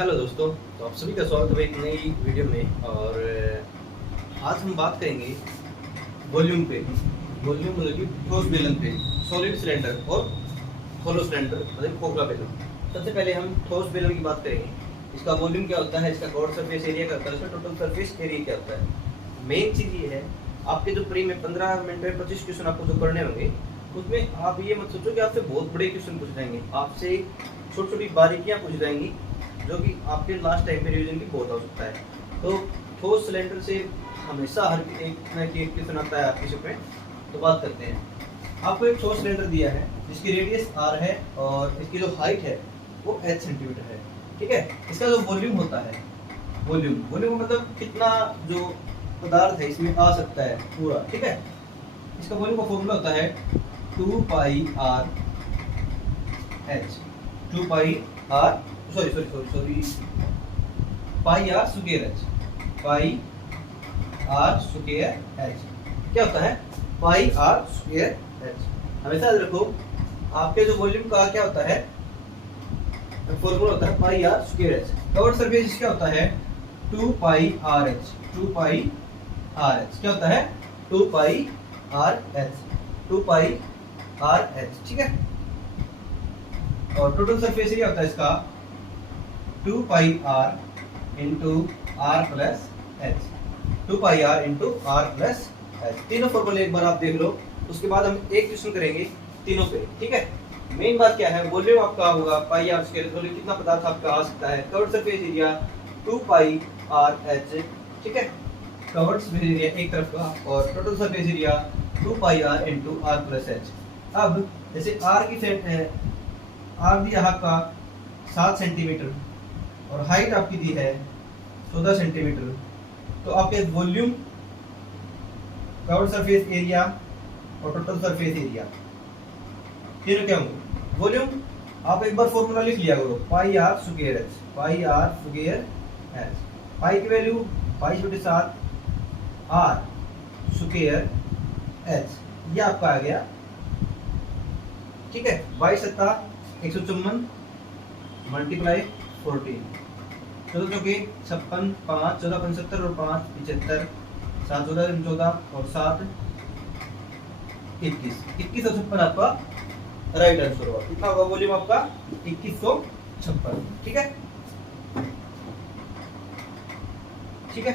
Hello दोस्तों, तो आप सभी का स्वागत है एक नई वीडियो में। और आज हम बात करेंगे वॉल्यूम पे। वॉल्यूम मतलब कि ठोस बेलन पे, सॉलिड सिलेंडर और होलो सिलेंडर मतलब खोखला बेलन। सबसे पहले हम ठोस बेलन की बात करेंगे। इसका वॉल्यूम क्या होता है, इसका गॉड सरफेस एरिया क्या होता है, इसका टोटल सरफेस एरिया क्या होता है। मेन चीज़ ये है, आपके जो प्री में 15 मिनट में 25 क्वेश्चन आपको जो करने होंगे, उसमें आप ये मत सोचो कि आपसे बहुत बड़े क्वेश्चन पूछ जाएंगे। आपसे छोटी छोटी बारीकियाँ पूछ जाएंगी जो कि आपके लास्ट टाइम पे रिवीजन की बहुत आवश्यकता है। तो ठोस सिलेंडर से हमेशा हर एक न एक क्वेश्चन आता है आपकी शिप में। तो बात करते हैं। आपको एक ठोस सिलेंडर दिया है जिसकी रेडियस r है और इसकी जो हाइट है वो h सेंटीमीटर है। ठीक है। इसका जो वॉल्यूम होता है, वॉल्यूम मतलब कितना जो पदार्थ है इसमें आ सकता है पूरा। ठीक है। इसका वॉल्यूम का फॉर्मूला होता है 2 pi r h, 2 pi r sorry pi r square h, pi r square h क्या होता है, पाई आर स्क्वायर एच। हमेशा याद रखो, आपके जो वॉल्यूम का क्या होता है, फॉर्मूला होता है pi r square h. Curved surface क्या होता है, 2 pi r h, 2 pi r h क्या होता है, 2 pi r h, 2 pi r h. ठीक है। और टोटल सरफेस एरिया होता है इसका 2 pi r into r plus h, 2 pi r into r plus h. तीनों फॉर्मूले एक बार आप देख लो, उसके बाद हम एक क्वेश्चन करेंगे तीनों पे। ठीक है। मेन बात क्या है, वॉल्यूम आपका होगा पाई आर स्क्वायर, वॉल्यूम कितना पदार्थ आपका आ सकता है। Curved surface area 2 pi r h. ठीक है। कवर्ड सरफेस एरिया एक तरफ का और total surface area 2 pi r into r plus h. अब जैसे आर की आर दिया आपका 7 सेंटीमीटर और हाइट आपकी दी है 14 सेंटीमीटर, तो आपके वॉल्यूम, कवर्ड सरफेस एरिया और टोटल सरफेस एरिया तीनों क्या होंगे। वॉल्यूम आप एक बार फॉर्मूला लिख लिया करो, pi r square h, pi r square h. Pi की वैल्यू 22/7 आर स्क्वायर एच, ये आपका आ गया। ठीक है। 22 सत्ता 154 मल्टीप्लाई 14, 14 चौके 56, 5 14 75 और 5 75, 7 14 14 और 7 21, 21 और 56 आपका राइट आंसर होगा। कितना होगा वॉल्यूम आपका, 2156। ठीक है। ठीक है।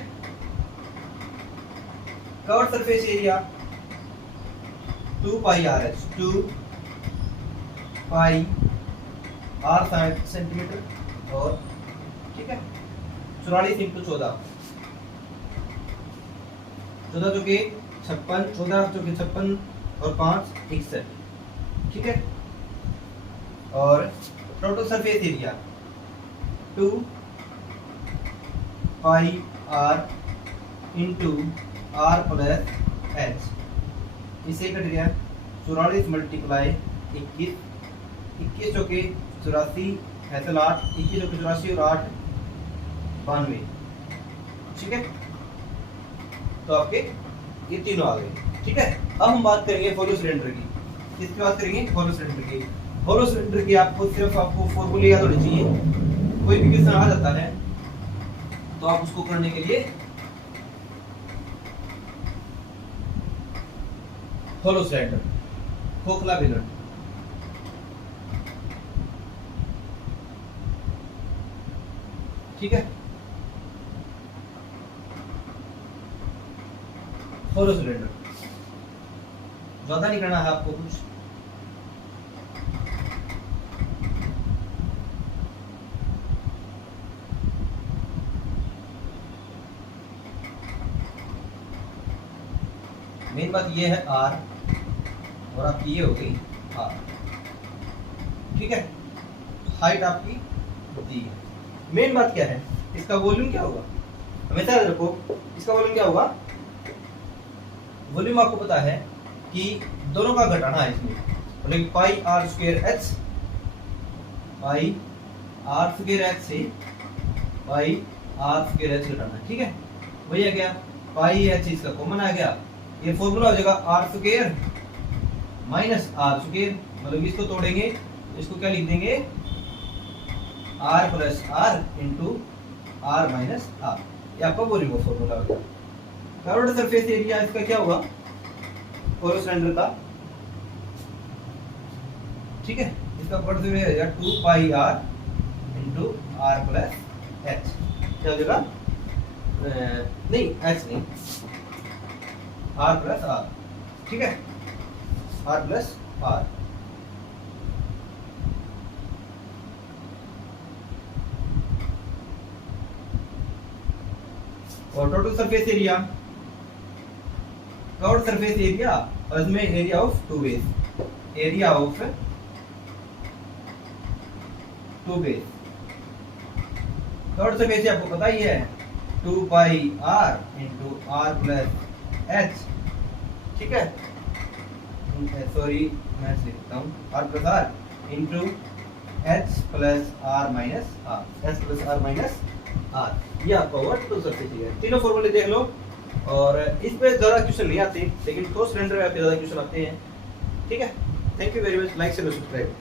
Curved surface area 2 pi r h, 2 pi r 60 centimetre और ठीक है 44 इंटू 14, 14 चौके 56, 14 चौके 56 और 5 61। ठीक है। और total surface area 2 pi r into r plus h, इसे कट गया 44 मल्टीप्लाई 21, 21 चौके 84 ऐसे 8, 21 चौके 84 और 8 92। ठीक है। तो आपके ये तीनों आ गए। ठीक है। अब हम बात करेंगे होलो सिलेंडर की। किसकी बात करेंगे, होलो सिलेंडर की। होलो सिलेंडर की आपको फॉर्मूले याद होने चाहिए। कोई भी क्वेश्चन आ जाता है तो आप उसको करने के लिए होलो सिलेंडर, खोखला बेलन। ठीक है। होलो सिलेंडर ज्यादा नहीं करना है आपको कुछ। मेन बात ये है आर और आपकी ये हो गई आर। ठीक है। हाइट आपकी दी है। मेन बात क्या है, इसका वॉल्यूम क्या होगा, हमेशा याद रखो। इसका वॉल्यूम क्या होगा, वॉल्यूम आपको पता है कि दोनों का घटाना है इसमें, मतलब pi r square h, pi r square h से पाई आर स्क्वायर एच घटाना है। ठीक है। वही आ गया पाई एच, इसका कॉमन आ गया। ये फॉर्मूला हो जाएगा r square minus r square, मतलब इसको तोड़ेंगे इसको क्या लिख देंगे r plus r into r minus r, ये आपका वॉल्यूम का फॉर्मूला होगा। कर्व्ड सरफेस एरिया इसका क्या होगा होलो सिलेंडर का, ठीक है, इसका curved surface area 2 pi r into r plus h, क्या हो जाएगा, नहीं एच नहीं, आर प्लस आर, ठीक है, आर प्लस आर। और total surface area, curved surface area और इसमें area of two base, area of two base, curved surface आपको पता ही है 2 pi r into r plus h, ठीक है, सॉरी मैं लिखता हूँ r plus r into h plus r minus r, h plus r minus r, ये आपका हुआ टोटल सरफेस एरिया। तीनों फॉर्मूले देख लो, और इस पे ज़्यादा क्वेश्चन नहीं आते, लेकिन ठोस सिलेंडर पे ज़्यादा क्वेश्चन आते हैं, ठीक है। Thank you very much, like से सब्सक्राइब।